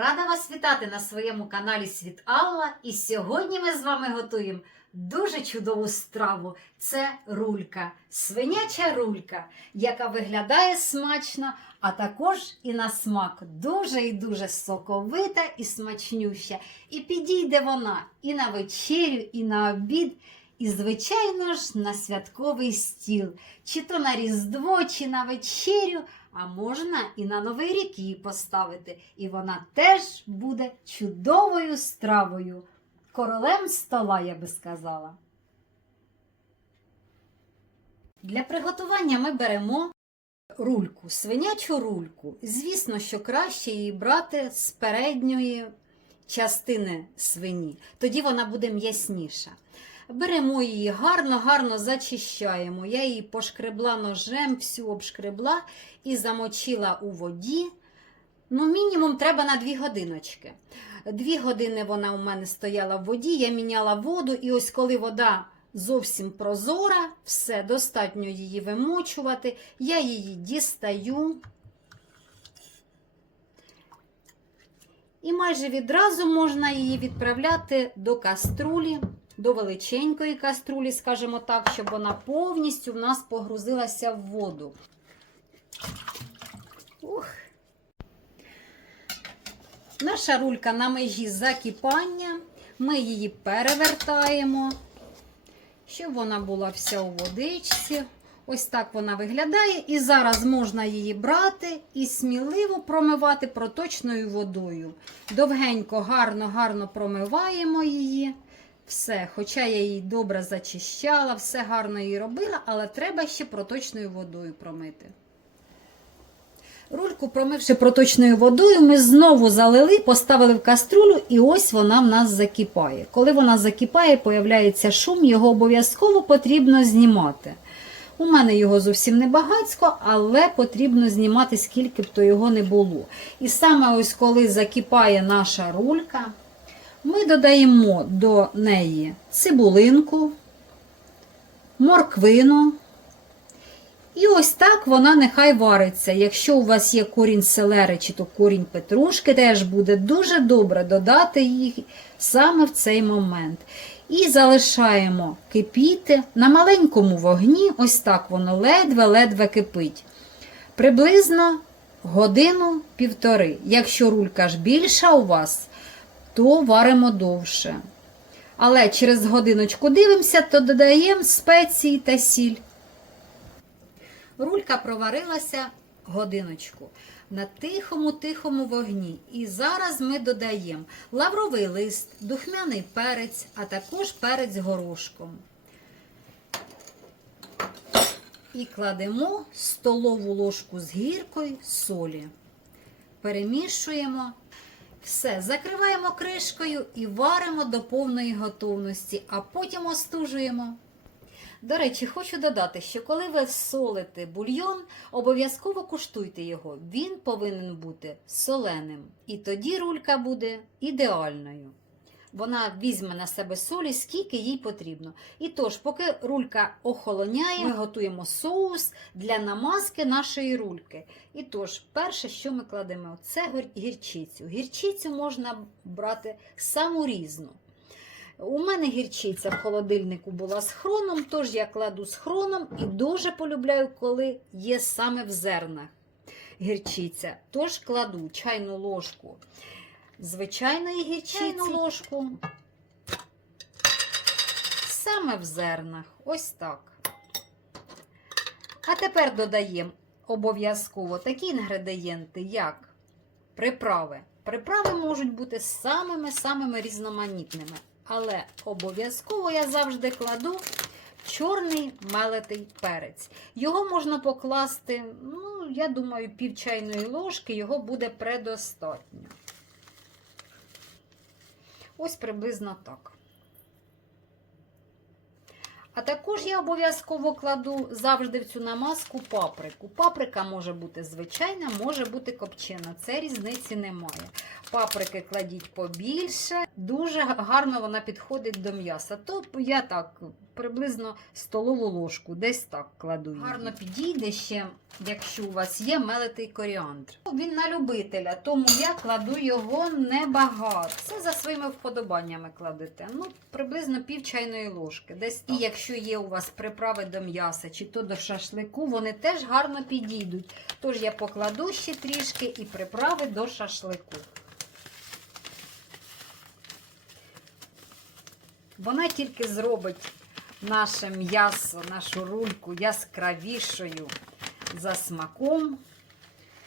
Рада вас вітати на своєму каналі Світ Алла. І сьогодні ми з вами готуємо дуже чудову страву. Це рулька, свиняча рулька, яка виглядає смачно, а також і на смак дуже і дуже соковита і смачнюща. І підійде вона і на вечерю, і на обід. І, звичайно ж, на святковий стіл, чи то на Різдво, чи на вечерю, а можна і на Новий рік її поставити. І вона теж буде чудовою стравою. Королем стола, я би сказала. Для приготування ми беремо рульку, свинячу рульку. Звісно, що краще її брати з передньої частини свині, тоді вона буде м'ясніша. Беремо її гарно, гарно зачищаємо. Я її пошкребла ножем, всю обшкребла і замочила у воді. Ну, мінімум треба на 2 годиночки. Дві години вона у мене стояла в воді, я міняла воду, і ось коли вода зовсім прозора, все, достатньо її вимочувати, я її дістаю. І майже відразу можна її відправляти до каструлі, до величенької каструлі, скажімо так, щоб вона повністю в нас погрузилася в воду. Ух. Наша рулька на межі закипання. Ми її перевертаємо, щоб вона була вся у водичці. Ось так вона виглядає. І зараз можна її брати і сміливо промивати проточною водою. Довгенько, гарно, гарно промиваємо її. Все, хоча я її добре зачищала, все гарно її робила, але треба ще проточною водою промити. Рульку, промивши проточною водою, ми знову залили, поставили в каструлю, і ось вона в нас закипає. Коли вона закипає, появляється шум, його обов'язково потрібно знімати. У мене його зовсім не багацько, але потрібно знімати, скільки б то його не було. І саме ось коли закипає наша рулька, ми додаємо до неї цибулинку, морквину. І ось так вона нехай вариться. Якщо у вас є корінь селери чи то корінь петрушки, теж буде дуже добре додати їх саме в цей момент. І залишаємо кипіти на маленькому вогні, ось так воно ледве-ледве кипить. Приблизно годину-півтори. Якщо рулька ж більша у вас, то варимо довше. Але через годиночку дивимося, то додаємо спеції та сіль. Рулька проварилася годиночку на тихому-тихому вогні. І зараз ми додаємо лавровий лист, духмяний перець, а також перець горошком. І кладемо столову ложку з гіркою солі. Перемішуємо. Все, закриваємо кришкою і варимо до повної готовності, а потім остужуємо. До речі, хочу додати, що коли ви солите бульйон, обов'язково куштуйте його. Він повинен бути соленим. І тоді рулька буде ідеальною. Вона візьме на себе солі, скільки їй потрібно. І тож, поки рулька охолоняє, ми готуємо соус для намазки нашої рульки. І тож, перше, що ми кладемо, це гірчицю. Гірчицю можна брати саму різну. У мене гірчиця в холодильнику була з хроном, тож я кладу з хроном і дуже полюбляю, коли є саме в зернах гірчиця. Тож кладу чайну ложку звичайної гірчиці, ложку саме в зернах. Ось так. А тепер додаємо обов'язково такі інгредієнти, як приправи. Приправи можуть бути самими-самими різноманітними. Але обов'язково я завжди кладу чорний мелетий перець. Його можна покласти, ну, я думаю, пів чайної ложки, його буде предостатньо. Ось приблизно так. А також я обов'язково кладу завжди в цю намазку паприку. Паприка може бути звичайна, може бути копчена. Це різниці немає. Паприки кладіть побільше, дуже гарно вона підходить до м'яса. То я так приблизно столову ложку, десь так кладу. її. Гарно підійде ще, якщо у вас є мелитий коріандр. Він на любителя, тому я кладу його небагато. Це за своїми вподобаннями кладете. Ну, приблизно пів чайної ложки. Десь і якщо є у вас приправи до м'яса чи то до шашлику, вони теж гарно підійдуть. Тож я покладу ще трішки і приправи до шашлику. Вона тільки зробить наше м'ясо, нашу рульку яскравішою за смаком.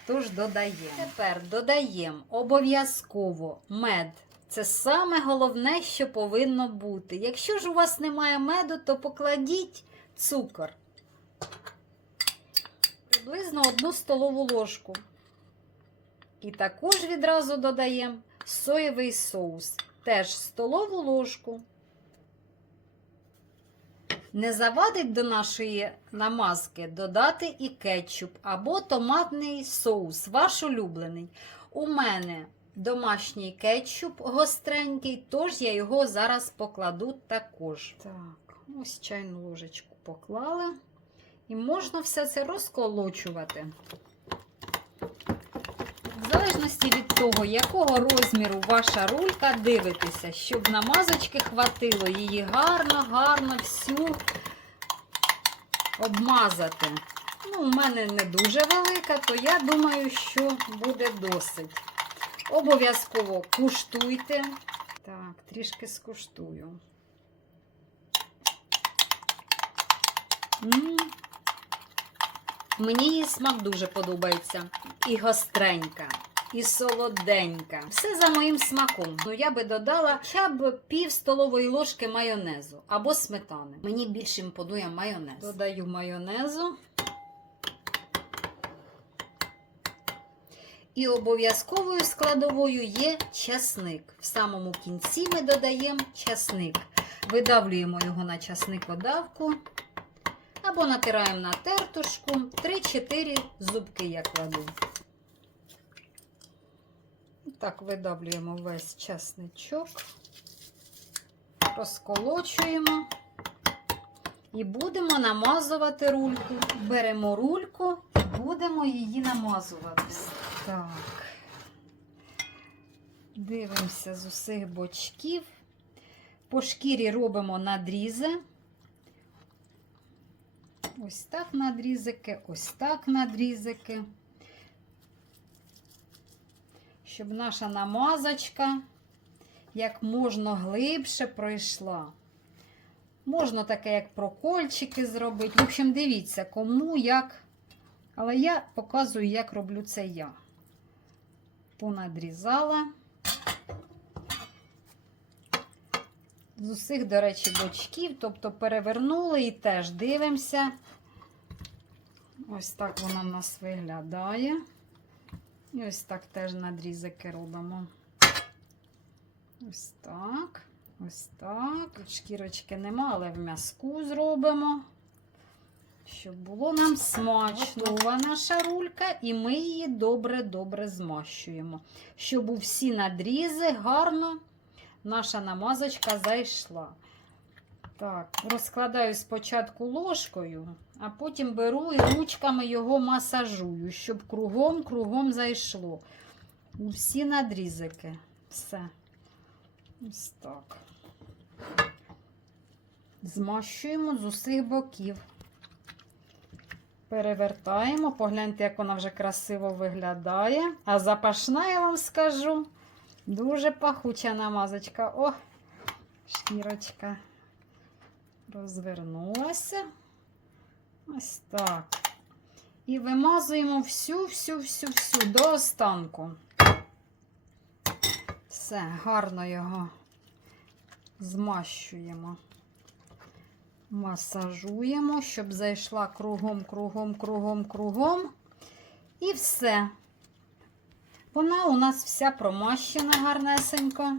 Тож додаємо. Тепер додаємо обов'язково мед. Це саме головне, що повинно бути. Якщо ж у вас немає меду, то покладіть цукор. Приблизно одну столову ложку. І також відразу додаємо соєвий соус. Теж столову ложку. Не завадить до нашої намазки додати і кетчуп або томатний соус, ваш улюблений. У мене домашній кетчуп гостренький, тож я його зараз покладу також. Так, ось чайну ложечку поклала. І можна все це розколочувати. Залежності від того, якого розміру ваша рулька, дивитеся, щоб намазочки хватило її гарно, гарно всю обмазати. Ну, у мене не дуже велика, то я думаю, що буде досить. Обов'язково куштуйте. Так, трішки скуштую. М. Мені її смак дуже подобається. І гостренька, і солоденька. Все за моїм смаком. Ну я би додала хоча б пів столової ложки майонезу або сметани. Мені більше імпонує майонез. Додаю майонезу. І обов'язковою складовою є часник. В самому кінці ми додаємо часник. Видавлюємо його на часникодавку. Або натираємо на тертушку 3-4 зубки я кладу. Так, видавлюємо весь часничок, розколочуємо і будемо намазувати рульку. Беремо рульку і будемо її намазувати. Так. Дивимося з усіх бочків. По шкірі робимо надрізи. Ось так надрізики, ось так надрізики. Щоб наша намазочка як можна глибше пройшла. Можна таке, як прокольчики зробити. В общем, дивіться, кому як. Але я показую, як роблю це я. Понадрізала. З усіх, до речі, бочків, тобто перевернули і теж дивимося. Ось так вона в нас виглядає. І ось так теж надрізики робимо. Ось так. Ось так. Тут шкірочки нема, але в м'язку зробимо. Щоб було нам смачно. Готова наша рулька, і ми її добре-добре змащуємо. Щоб у всі надрізи гарно наша намазочка зайшла. Так, розкладаю спочатку ложкою, а потім беру і ручками його масажую, щоб кругом-кругом зайшло. У всі надрізики. Все. Ось так. Змащуємо з усіх боків. Перевертаємо, погляньте, як вона вже красиво виглядає. А запашна, я вам скажу, дуже пахуча намазочка. О, шкірочка розвернулася. Ось так. І вимазуємо всю-всю-всю-всю до останку. Все, гарно його змащуємо. Масажуємо, щоб зайшла кругом, кругом, кругом, кругом. І все. Вона у нас вся промащена гарнесенько.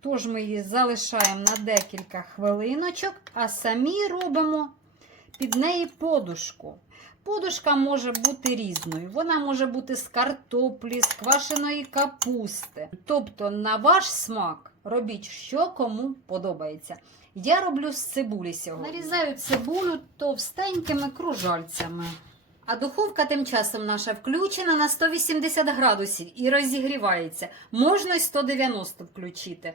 Тож ми її залишаємо на декілька хвилиночок, а самі робимо під неї подушку. Подушка може бути різною. Вона може бути з картоплі, з квашеної капусти. Тобто, на ваш смак, робіть, що кому подобається. Я роблю з цибулі сьогодні. Нарізаю цибулю товстенькими кружальцями. А духовка тим часом наша включена на 180 градусів і розігрівається. Можна й 190 включити.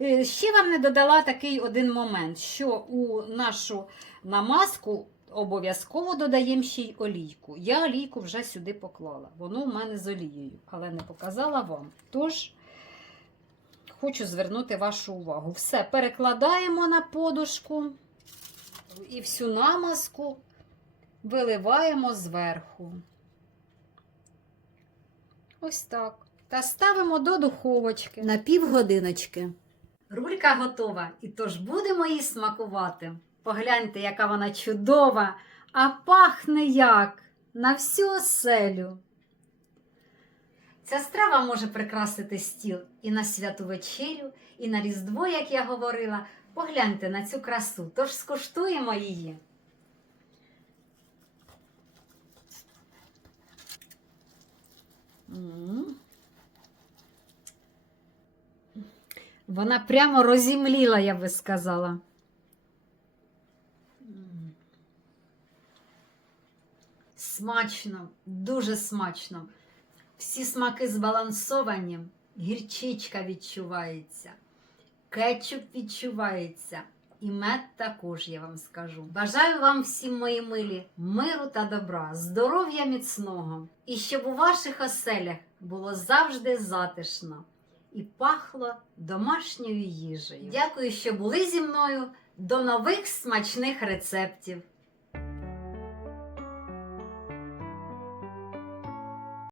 Е, Ще вам не додала такий один момент, що у нашу намазку обов'язково додаємо ще й олійку. Я олійку вже сюди поклала. Воно в мене з олією, але не показала вам. Тож хочу звернути вашу увагу. Все перекладаємо на подушку і всю намазку виливаємо зверху. Ось так. Та ставимо до духовочки на півгодиночки. Рулька готова, і тож будемо її смакувати. Погляньте, яка вона чудова, а пахне як на всю оселю. Ця страва може прикрасити стіл і на святу вечерю, і на Різдво, як я говорила. Погляньте на цю красу, тож скуштуємо її. Вона прямо розімліла, я би сказала. М. Смачно, дуже смачно. Всі смаки збалансовані, гірчичка відчувається, кетчуп відчувається. І мед також, я вам скажу. Бажаю вам всім, мої милі, миру та добра, здоров'я міцного, і щоб у ваших оселях було завжди затишно і пахло домашньою їжею. Дякую, що були зі мною. До нових смачних рецептів!